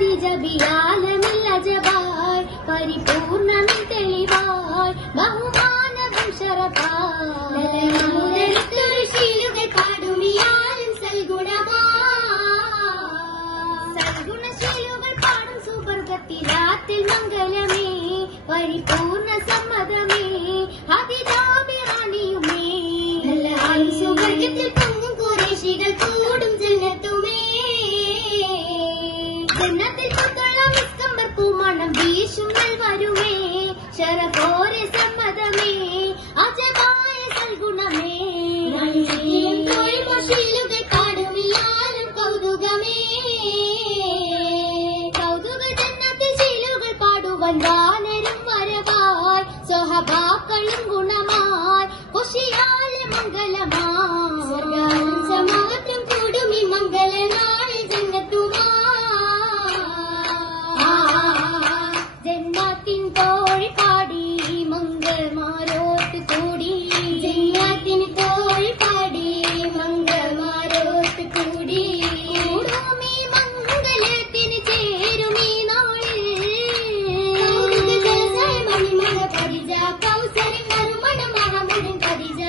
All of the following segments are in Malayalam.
ഖദീജ ബിയാലമിൽ അജബായ് പരിപൂർണ്ണനും തെളിവായ് ബഹുമാനവും ശറഫായ് ശീലുകൾ പാടുമിയാലും സൽഗുണശീലുകൾ പാടും സുവർഗത്തിലാത്തിൽ മംഗലമേ പരിപൂർണ്ണ സമ്മതമേ അതിജാബിറാനിയുമേ സുവർഗത്തിൽ പൊങ്ങും ഖുറൈശികൾ കൂടും ജന്നത്തുമേ ജന്നത്തിൽ പുത്തുള്ള മിസ്കമ്പർ പൂമണം വീശും നൽവരുമേ ശരഫോരെ സമ്മതമേ അജബായ സൽഗുണമേ ശീലുകൾ പാടുമിയാലും കൗതുകമേ കൗതുക ജന്നത്തിൽ ശീലുകൾ പാടുവാൻ വാനരും വരവായ് സ്വഹബാക്കളും ഗുണമായി ഖുശിയാലെ മംഗലമായി സമാഗതം കൂടുമി മംഗലനാളിൽ ജന്നത്തുമാ ജന്നാത്തിൻ തോഴി പാടി മംഗൾമാരോത്ത് കൂടി ജന്നാത്തിൻ തോഴി പാടി മംഗൾമാരോത്ത് കൂടി കൂടുമീ മംഗലത്തിന് ചേരുമീ നാളിൽ മണിമല പരിജ കൗസരി മറുമണ മഹമുദൻ പരിജ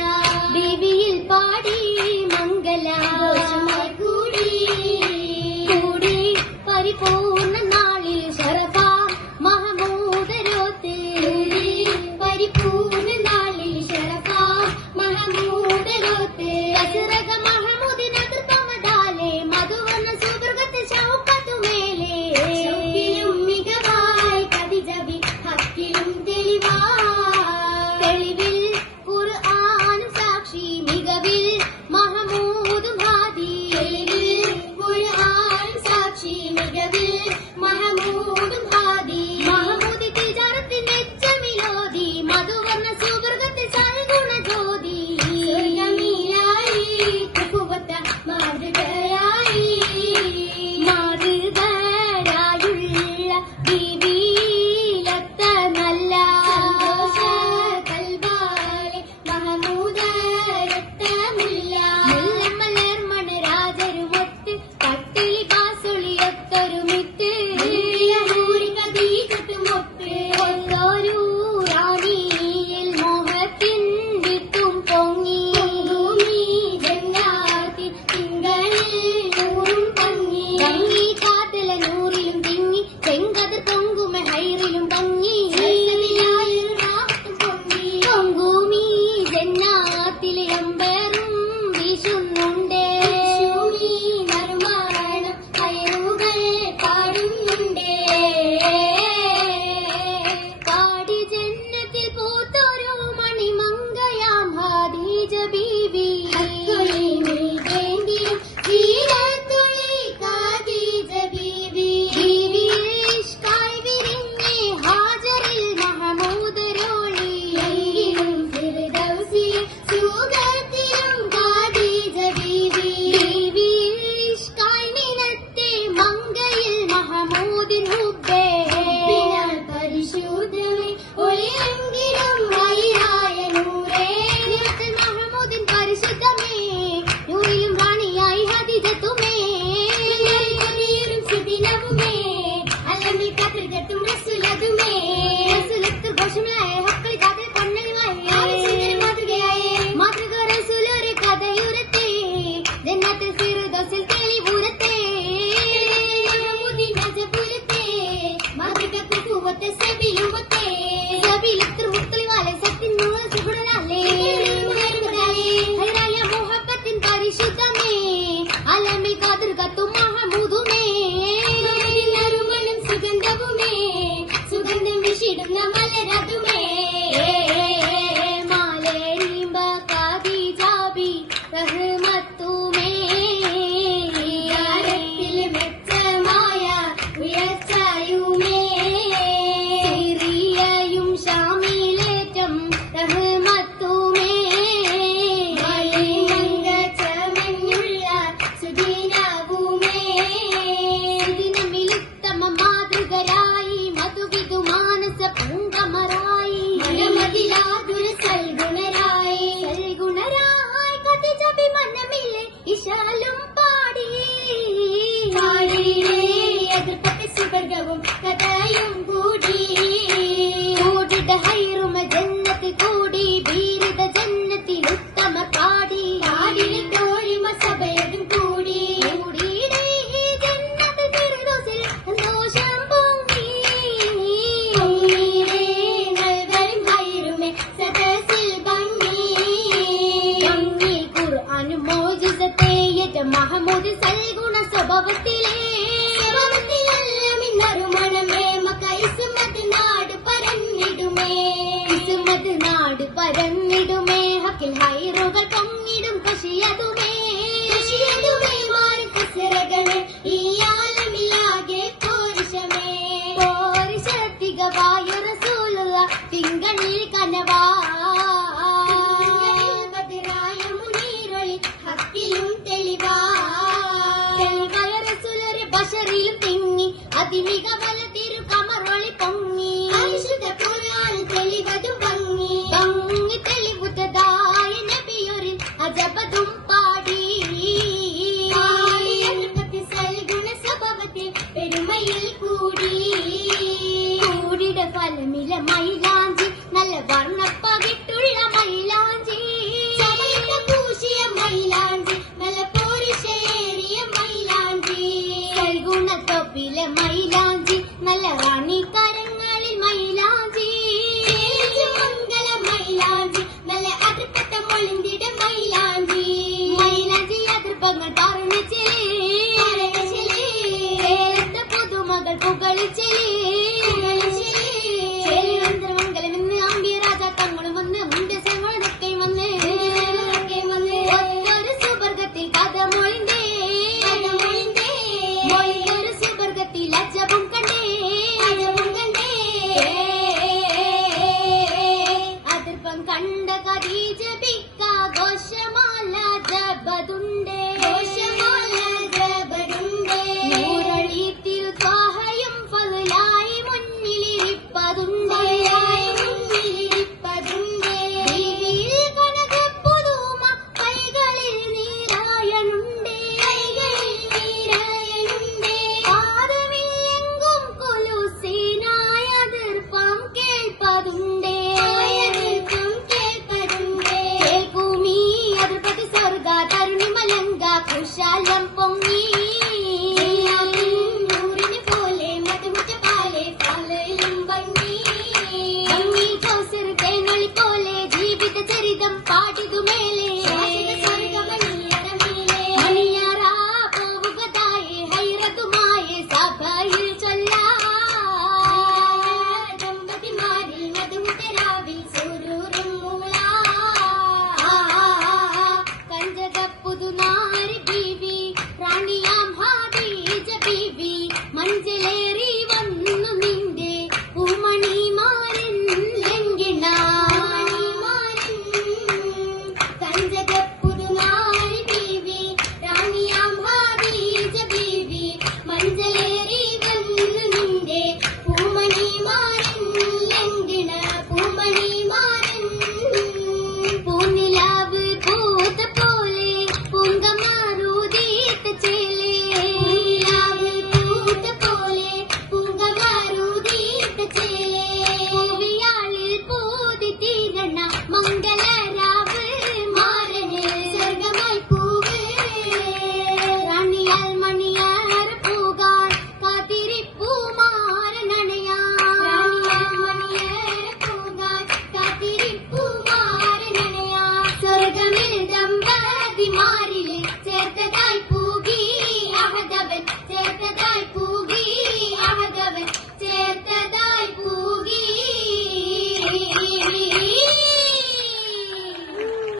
ബീവിയിൽ പാടി മംഗലമായി കൂടി കൂടി പരിപൂർണ്ണ നാളിൽ ശറഫ മഹമൂദരോത്ത് പരിപൂർണ്ണ നാളിൽ ശറഫ മഹമൂദരോത്ത് അസ്റക മഹമൂദിന കൃപമദാലെ മധുവർണ്ണ സുവർഗത്തെ ശൗക്കത്തുമേലെ ശൗക്കിലും മികവായി ഖദീജ ബി ഹക്കിലും തെളിവിൽ ഖുർആനും സാക്ഷി മികവിൽ മഹമൂദും ഹാദി തെളിവിൽ ഖുർആനും സാക്ഷി മികവിൽ മഹമൂദും ഹാദി മഹമൂദ് തിജാറത്തിന്റെ എച്ചമിലോതി മധുവർണ്ണ സുവർഗത്തെ സൽഗുണ ജ്യോതി സ്വർഗമീയായി കുഫുവത്ത മാതൃകയായി മാതൃകയായുള്ള ബീവിയിലൊത്ത നല്ല സന്തോഷ കൽബാലെ മഹമൂദരത്തമില്ല മുല്ലമലർമണ രാജരുമൊത്ത് കട്ടിലി കാസൊളിയൊത്തൊരുമിത്ത് ഖദീജത്തുമൊത്ത് ഒത്തൊരു റാണിയിൽ മോഹത്തിൻ വിത്തും പൊങ്ങി ജന്നാത്തി തിങ്കളിൽ നൂറും തങ്ങി തങ്ങി കാതല നൂറിലും തിങ്ങി ചെങ്കത് പൊങ്കുമ ഹൈറിലും തങ്ങി പൊങ്കുമീ ജന്നാത്തിലെ അമ്പേറും വീശുന്നുണ്ട് നറുമാണം ഹൈറുകൾ പാടുന്നുണ്ട് പാടി ജന്നത്തിൽ പൂത്തൊരു മണിമംഗയാം ഖദീജ ബീവി ഖദീജ ബീവി ഇഷ്കായി വിരിഞ്ഞ് ഹാജറിൽ മഹമൂദരോളി ഫിർദൗസിൽ സുഗതി മഹമൂദ് സൽഗുണ സ്വഭാവത്തിലെല്ലാം ഇന്നൊരു മണമേ മക്ക ഇസ്മത്ത് നാട് പരന്നിടുമേ ഇസ്മത്ത് നാട് പരന്നിടുമേ ഹക്കിൽ ഹൈറുകൾ പൊങ്ങിടും ഖുശിയതുമേ മാറി കസരകളെ ഈ ആലമിലാകെ പോരിശമേ പോരിശത്തികവായ റസൂലുള്ള തിങ്കളിൽ കനവാ ബദറായ മുനീറൊളി ഹക്കിലും തെളിവാ തെളിവായ റസൂലൊരു ബശറിലും തിങ്ങി അതിമികവല തിരു കമറൊളി പൊങ്ങി പരിശുദ്ധ ഖുർആൻ തെളിവതും ഭംഗി ഭംഗി തെളിവുറ്റതായ നബിയൊരു അജബതും പാടി സൽഗുണ സ്വഭാവത്തിൽ പെരുമയിൽ കൂടിയുടെ ഫലമില മൈലാഞ്ചി നല്ല വർണ്ണപ്പകിട്ടുള്ള മൈലാഞ്ചി പൂശിയ മൈലാഞ്ചി നല്ല പോരിശേറിയ മൈലാഞ്ചി സൽഗുണ തൊപ്പിലെ മൈലാഞ്ചി നല്ല റാണി കരങ്ങളിൽ മൈലാഞ്ചി മംഗല മൈലാഞ്ചി നല്ല അതിർപ്പട്ട മൊളിന്തിട മൈലാഞ്ചി മൈലാഞ്ചി അതിർപ്പങ്ങൾ പറഞ്ഞിച്ചേരത്തെ പുതുമകൾ പുകളിച്ചേമംഗലമെന്ന് അമ്പിയ രാജ തങ്ങളും വന്ന് മുണ്ടസങ്ങളൊക്കെ വന്ന് ഒരു സുവർഗത്തിൽ കഥ മൊഴിന്തേ ഒരു സുവർഗത്തിൽ അജബും കണ്ടേ അതിർപ്പം കണ്ട ഖദീജ ബിക്ക ഘോഷമാല ജബതുണ്ടേ നൂറളി തിരുത്വാഹയും ഫളലായി മുന്നിലിരിപ്പതുണ്ടേ ദിവിയിൽ കനകപ്പുതുമ കൈകളിൽ നീരായണുണ്ടേ പാദമില്ലെങ്കും കുലുസീനായ അതിർപ്പം കേൾപ്പതുണ്ടേ കേൾക്കുമീ അതിർപ്പത്തി സ്വർഗ തരുണി മലങ്ക കുശാലം പൊങ്ങി നൂറിനെ പോലെ മധുമുറ്റ പാലെ പാലയിലും ഭംഗി കൗസർ തേനൊളി പോലെ ജീവിത ചരിതം പാടിതുമേലെ മണിയാറാ പോവുകതായെ ഹൈറതുമായ സഭയിൽ ദമ്പതിമാരിൽ മധുമുറ്റരാവിൽ സുരൂറും കഞ്ചകപ്പുതുനാരി ബീവി റാണിയാം ഹാദീജ ബീവി മഞ്ചലേറി വന്നു നിന്റെ പൂമണിമാരൻ ലംഘിണ കഞ്ചക